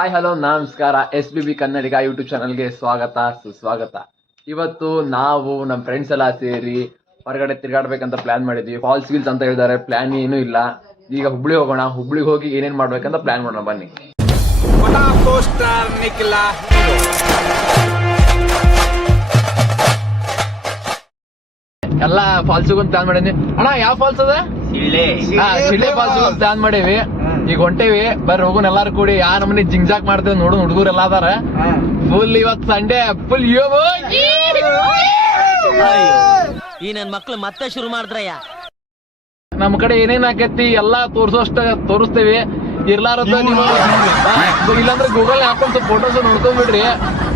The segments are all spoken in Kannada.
ಹಾಯ್ ಹಲೋ ನಮಸ್ಕಾರ. S B B Kannadiga YouTube ಚಾನಲ್ಗೆ ಸ್ವಾಗತ ಸುಸ್ವಾಗತ. ಇವತ್ತು ನಾವು ನಮ್ಮ ಫ್ರೆಂಡ್ಸ್ ಎಲ್ಲ ಸೇರಿ ಹೊರಗಡೆ ತಿರುಗಾಡ್ಬೇಕಂತ ಪ್ಲಾನ್ ಮಾಡಿದ್ವಿ. ಫಾಲ್ಸ್ ಗೀಲ್ಸ್ ಅಂತ ಹೇಳಿದ್ದಾರೆ ಪ್ಲಾನ್ ಏನು ಇಲ್ಲ. ಈಗ ಹುಬ್ಳಿ ಹೋಗೋಣ. ಹುಬ್ಳಿಗೆ ಹೋಗಿ ಏನೇನು ಮಾಡ್ಬೇಕಂತ ಪ್ಲಾನ್ ಮಾಡೋಣ. ಬನ್ನಿ. ಎಲ್ಲ ಫಾಲ್ಸಿಗೊಂದು ಪ್ಲಾನ್ ಮಾಡಿದ್ವಿ. ಅಣ್ಣ ಯಾವ ಫಾಲ್ಸ್ ಅದೇ? ಶಿಳ್ಳೆ. ಫಾಲ್ಸ್ ಪ್ಲಾನ್ ಮಾಡೀವಿ ಈಗ ಹೊಂಟೇವಿ. ಬರ್ರಿ ಹೋಗುನ್ ಎಲ್ಲಾರು ಕೂಡಿ. ಯಾ ನಮ್ಮನೆ ಜಿಂಗ್ಜಾಕ್ ಮಾಡ್ತೇವೆ ನೋಡು ಹುಡುಗರು ಎಲ್ಲ ಅದಾರ. ಫುಲ್ ಇವತ್ ಸಂಡೇ ಫುಲ್ ಈ ನನ್ ಮಕ್ಳು ಮತ್ತೆ ಶುರು ಮಾಡಿದ್ರಯ್ಯ. ನಮ್ ಕಡೆ ಏನೇನ್ ಆಕೇತಿ ಎಲ್ಲಾ ತೋರ್ಸೋಷ್ಟ ತೋರಿಸ್ತೇವಿ. ಇರ್ಲಾರದ ನೀವು ಇಲ್ಲಾಂದ್ರೆ ಗೂಗಲ್ ಹಾಕೊಂಡ್ ಸ್ವಲ್ಪ ಫೋಟೋಸ್ ನೋಡ್ಕೊಂಡ್ಬಿಡ್ರಿ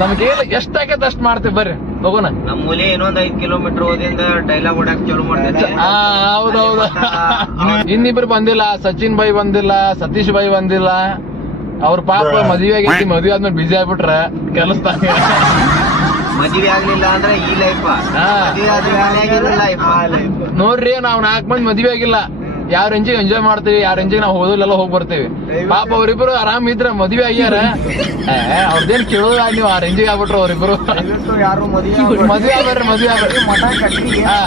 ನಮ್ಗೆ ಎಷ್ಟ್ ಆಗೈತೆ ಅಷ್ಟ್ ಮಾಡ್ತೇವೆ ಬರ್ರಿ ಹೋಗೋಣ. ನಮ್ ಮೂಲೆ ಇನ್ನೊಂದ್ ಐದ್ ಕಿಲೋಮೀಟರ್ ಹೋದಿಂದ ಡೈಲಾಗ್ ಹೊಡ್ಯಾಕ್ ಚಾಲು ಮಾಡ್ತೈತೆ ಹೌದೌದು ಇನ್ನಿಬ್ರು ಬಂದಿಲ್ಲ ಸಚಿನ್ ಬಾಯ್ ಬಂದಿಲ್ಲ ಸತೀಶ್ ಬಾಯ್ ಬಂದಿಲ್ಲ. ಅವ್ರ ಪಾಪ ಮದ್ವೆ ಆಗೈತಿ ಮದ್ವೆ ಆದ್ಮೇಲೆ ಬಿಜಿ ಆಗ್ಬಿಟ್ರ ಕೆಲಸ ಮದ್ವೆ ಆಗ್ಲಿಲ್ಲ ಅಂದ್ರೆ ಈ ಲೈಫ್ ನೋಡ್ರಿ ನಾವ್ ನಾಲ್ಕ್ ಮಂದಿ ಮದ್ವೆ ಆಗಿಲ್ಲ. ಯಾವ ರೇಂಜಿಗೆ ಎಂಜಾಯ್ ಮಾಡ್ತೀವಿ ಯಾವ ರೇಂಜಿಗೆ ನಾವು ಹೋದಲ್ಲೆಲ್ಲ ಹೋಗಿ ಬರ್ತೀವಿ. ಪಾಪ ಅವರಿಬ್ರು ಆರಾಮ್ ಇದ್ರ ಮದ್ವೆ ಆಗ್ಯಾರ. ಅವ್ರದೇನ್ ಕೇಳೋದ ನೀವು ಆ ರೇಂಜಿಗೆ ಆಗ್ಬಿಟ್ರು ಅವ್ರಿಬ್ರು. ಯಾರು ಮದ್ವೆ ಆಗ್ಬೇಡ್ರಿ. ಮದ್ವೆ ಆಗ್ಬಾರ್ರಿ ಹಾ,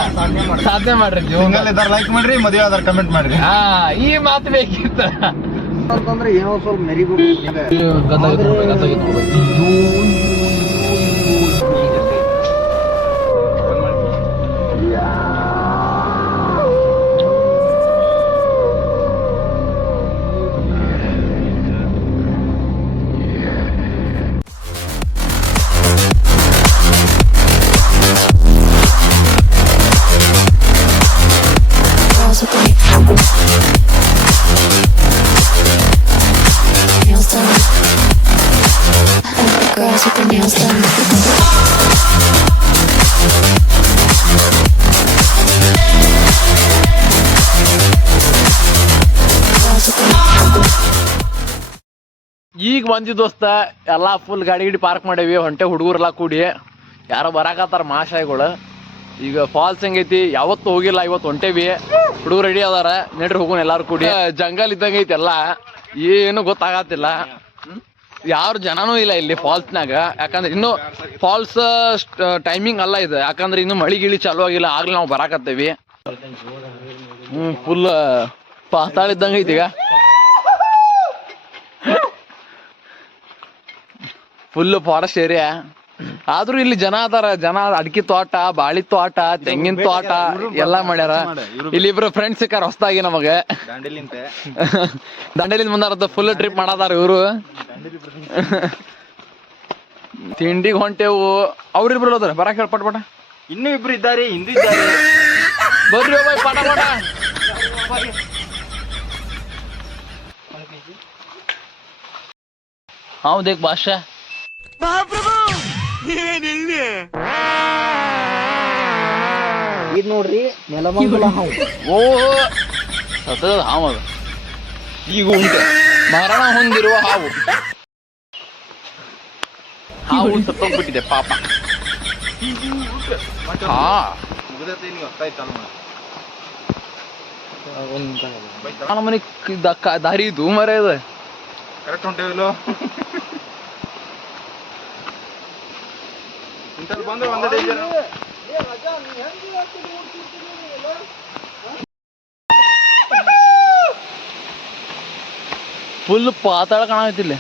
ಸಾಧನೆ ಮಾಡ್ರಿ. ಜೀವನ ಲೈಕ್ ಮಾಡ್ರಿ ಮದುವೆ ಆದ್ರೆ ಕಮೆಂಟ್ ಮಾಡ್ರಿ. ಹಾ ಈ ಮಾತು ಬೇಕಿತ್ತ. ಏನೋ ಸ್ವಲ್ಪ ಮೆರಿಬೇಕು ಈಗ ಬಂದಿ ದೋಸ್ತ, ಎಲ್ಲ ಫುಲ್ ಗಾಡಿ ಗಿಡಿ ಪಾರ್ಕ್ ಮಾಡೇವಿ, ಹೊಂಟೆ ಹುಡುಗರೆಲ್ಲ ಕೂಡಿ. ಯಾರೋ ಬರಾಕತ್ತಾರ ಮಾಶಾಯಿಗಳು. ಈಗ ಫಾಲ್ಸ್ ಹೆಂಗೈತಿ, ಯಾವತ್ತು ಹೋಗಿಲ್ಲ, ಇವತ್ತು ಹೊಂಟೇವಿ. ಹುಡುಗರು ರೆಡಿ ಅದಾರ, ನೆಡ್ರಿ ಹೋಗೋಣ ಎಲ್ಲಾರು ಕೂಡಿ. ಜಂಗಲ್ ಇದ್ದಂಗ ಐತಿ ಎಲ್ಲ. ಏನು ಗೊತ್ತಾಗತ್ತಿಲ್ಲ. ಯಾರು ಜನನೂ ಇಲ್ಲ ಇಲ್ಲಿ ಫಾಲ್ಸ್ನಾಗ ಯಾಕಂದ್ರೆ ಇನ್ನು ಫಾಲ್ಸ್ ಟೈಮಿಂಗ್ ಅಲ್ಲ ಇದು. ಯಾಕಂದ್ರೆ ಇನ್ನು ಮಳಿ ಗಿಳಿ ಚಾಲು ಆಗಿಲ್ಲ, ಆಗ್ಲಿ ನಾವು ಬರಾಕತ್ತೇವಿ. ಹ್ಮ್ ಫುಲ್ ಪಾತಾಳ ಇದ್ದಂಗ ಐತಿ ಈಗ. ಫುಲ್ ಫಾರೆಸ್ಟ್ ಏರಿಯಾ ಆದ್ರೂ ಇಲ್ಲಿ ಜನ ಅದಾರ ಜನ ಅಡಿಕೆ ತೋಟ ಬಾಳಿ ತೋಟ ತೆಂಗಿನ ತೋಟ ಎಲ್ಲಾ ಮಾಡ್ಯಾರ. ಇಲ್ಲಿ ಇಬ್ರು ಫ್ರೆಂಡ್ಸ್ ಸಿಕ್ಕಾರ ಹೊಸದಾಗಿ ನಮಗೆ. ದಂಡೇಲಿಂದ ಮುಂದಾರದ ಫುಲ್ ಟ್ರಿಪ್ ಮಾಡದಾರ ಇವರು. ತಿಂಡಿಗೆ ಹೊಂಟೆವು. ಅವ್ರಿಬ್ರು ಹೋದ್ರ ಬರಾಕ್ ಹೇಳ ಪಟ್ ಪಟ. ಇನ್ನೂ ಇಬ್ರು ಇದ್ದಾರೆ ಹಿಂದೂ ಇದ್ದಾರೆ. ಬರ್ರಿ ಪಟ ಪಟ. ಪಟ ಹಾವ್ ದೇಕ್ ಬಾಷಾ ಇದ್ ನೋಡ್ರಿ ನೆಲಮಂಗಲ ಹಾವು. ಓ ಸತದ ಹಾವು ಅದು. ಈಗ ಉಂಟು. ಮರಣ ಹೊಂದಿರುವ ಹಾವು. ಹಾವು ಸತ್ತೋಗ್ಬಿಟ್ಟಿದೆ ಪಾಪ. ಹಾ. ನನ್ನ ಮನೆ ದಾರಿ ಇದು ಮರ ಇದೆ. ಕರೆಕ್ಟ್ ಹೊಂಟೇವಿಲ್ಲೋ ಇಂಥದ್ದು ಬಂದ್ರೆ ಒಂದೇ ಡೇಂಜರ್ ಫುಲ್ ಪಾತಾಳ ಕಾಣತ್ತಿಲ್ಲ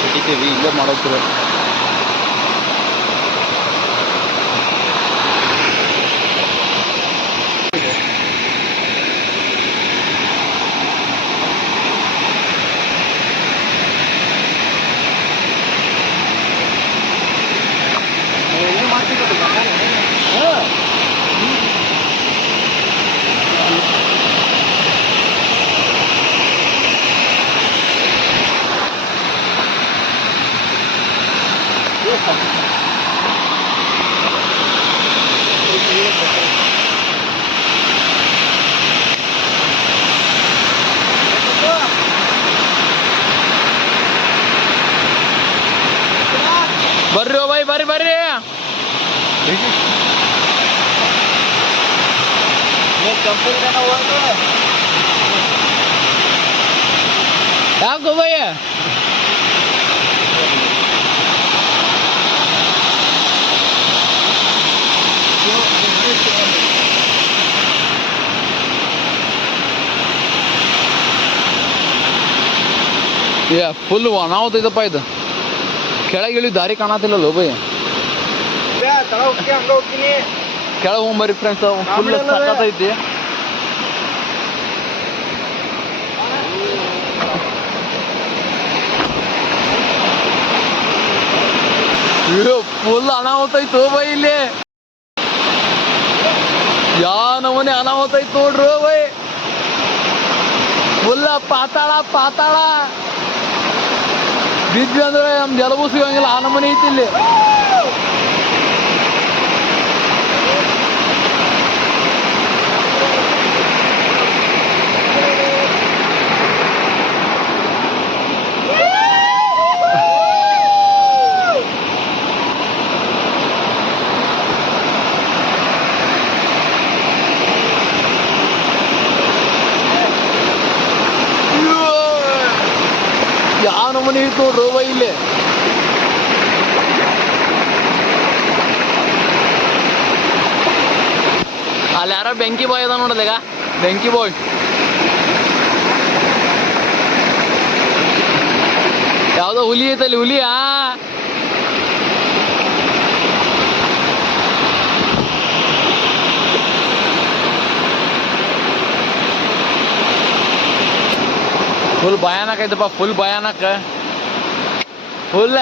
ಸಿಟಿತೀವಿ ಇಲ್ಲೇ ಮಾಡೋತ್ರ ಯಾಕೋ ಭಯ ಫುಲ್ ಅನಾಹುತೈತಪ್ಪ ಇದು ಕೆಳಗಿಳಿ ದಾರಿ ಕಾಣತಿಲ್ಲಲ್ಲ ಬೈ ತಳ ಹೋಗ್ತೀನಿ ಹಂಗ ಹೋಗ್ತೀನಿ ಕೆಳಗೆ ಹೋಗ್ಬರಿ ಫ್ರೆಂಡ್ಸ್ ಫುಲ್ ಸಖತ್ತೈತಿ ಫುಲ್ ಅನಾಹುತ ಐತು ಬೈ ಇಲ್ಲಿ. ಯಾ ನಮೂನೆ ಅನಾಹುತ ಐತ್ ನೋಡ್ರಿ ಬೈ. ಫುಲ್ಲ ಪಾತಾಳ ಪಾತಾಳ. ಬಿದ್ವಿ ಅಂದ್ರೆ ನಮ್ ಜಲಬು ಸಿಗಂಗಿಲ್ಲ ಆ ನಮೂನೆ ಐತಿ ಇಲ್ಲಿ. ಯಾವ ಇತ್ತು ನೋಡ್ರು ಇಲ್ಲಿ. ಅಲ್ಲಿ ಯಾರೋ ಬೆಂಕಿ ಬಾಯ್ ಅದ ನೋಡಲ್ಲ ಬೆಂಕಿ ಬಾಯ್. ಯಾವುದೋ ಹುಲಿ ಐತಲ್ಲಿ ಹುಲಿಯಾ ಫುಲ್ ಭಯಾನಕ ಐತಪ್ಪ ಫುಲ್ ಭಯಾನಕ. ಫುಲ್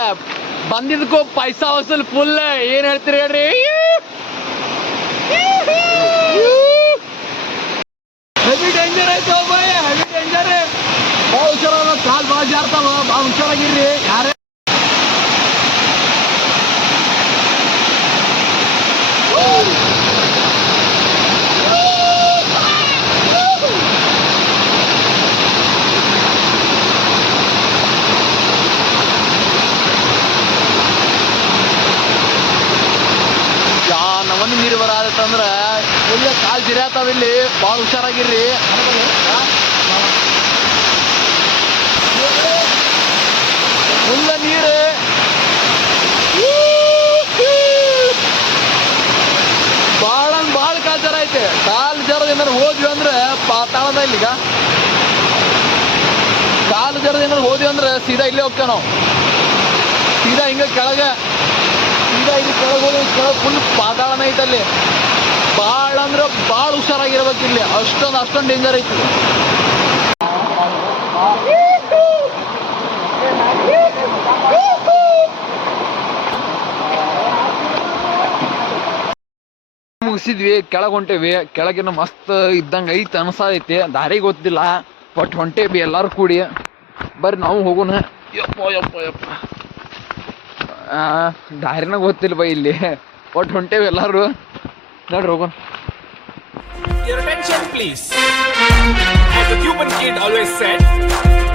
ಬಂದಿದ್ದಕ್ಕೂ ಪೈಸಾ ವಸೂಲ್ ಫುಲ್. ಏನ್ ಹೇಳ್ತೀರಿ ಹೇಳ್ರಿ? ಹೆವಿ ಡೇಂಜರ್ ಐತೆ ಬಾಯ್ ಹೆವಿ ಡೇಂಜರ್ ಭಾಳ ಹುಷಾರ ಕಾಲ್ ಭಾಳ ಜಾರ್ತಾವ ಭಾಳ ಹುಷಾರಾಗಿರ್ರಿ. ಯಾರೇ ಯಾ ನವನಿ ನೀರು ಬರತ್ತಂದ್ರ ಇಲ್ಲೇ ಕಾಲು ಜಿರಾತಾವ ಇಲ್ಲಿ. ಭಾಳ ಹುಷಾರಾಗಿರ್ರಿ. ಮುಂದೆ ನೀರು. ಭಾಳ ಅಂದ್ರೆ ಭಾಳ ಕಾಲ್ ಜರ ಐತೆ. ಕಾಲ್ ಜರದಿಂದ ಹೋದ್ವಿ ಅಂದ್ರೆ ಪಾತಾಳದ ಇಲ್ಲಿಗ. ಕಾಲು ಜರದಿಂದ ಹೋದ್ವಿ ಅಂದ್ರೆ ಸೀದಾ ಇಲ್ಲೇ ಹೋಗ್ತೇವೆ ನಾವು. ಸೀದಾ ಹಿಂಗ ಕೆಳಗೆ, ಸೀದಾ ಇಲ್ಲಿ ಕೆಳಗೆ ಹೋಗಿ ಕೆಳಗೆ ಫುಲ್ ಪಾತಾಳನ ಐತಲ್ಲಿ ಭಾಳ ಹುಷಾರಾಗಿರ್ಬೇಕು ಇಲ್ಲಿ. ಅಷ್ಟೊಂದು ಅಷ್ಟೊಂದು ಡೇಂಜರ್ ಐತಿ ಮುಗಿಸಿದ್ವಿ ಕೆಳಗೆ ಹೊಂಟೇವಿ ಕೆಳಗಿನ ಮಸ್ತ್ ಇದ್ದಂಗೆ ಐತೆ ಅನ್ಸೈತಿ ದಾರಿ ಗೊತ್ತಿಲ್ಲ. ಬಟ್ ಹೊಂಟೇವಿ ಎಲ್ಲರೂ ಕೂಡಿ. ಬರ್ರಿ ನಾವು ಹೋಗೋಣ. ಯಪ್ಪ ಯಪ್ಪ ಯಪ್ಪ. ದಾರಿನ ಗೊತ್ತಿಲ್ಲ ಬೈ ಇಲ್ಲಿ. ಒಟ್ಟು ಹೊಂಟೇವಿ ಎಲ್ಲರೂ. ನೋಡ್ರಿ ಹೋಗೋಣ. Your attention, please. As the Cuban kid always said,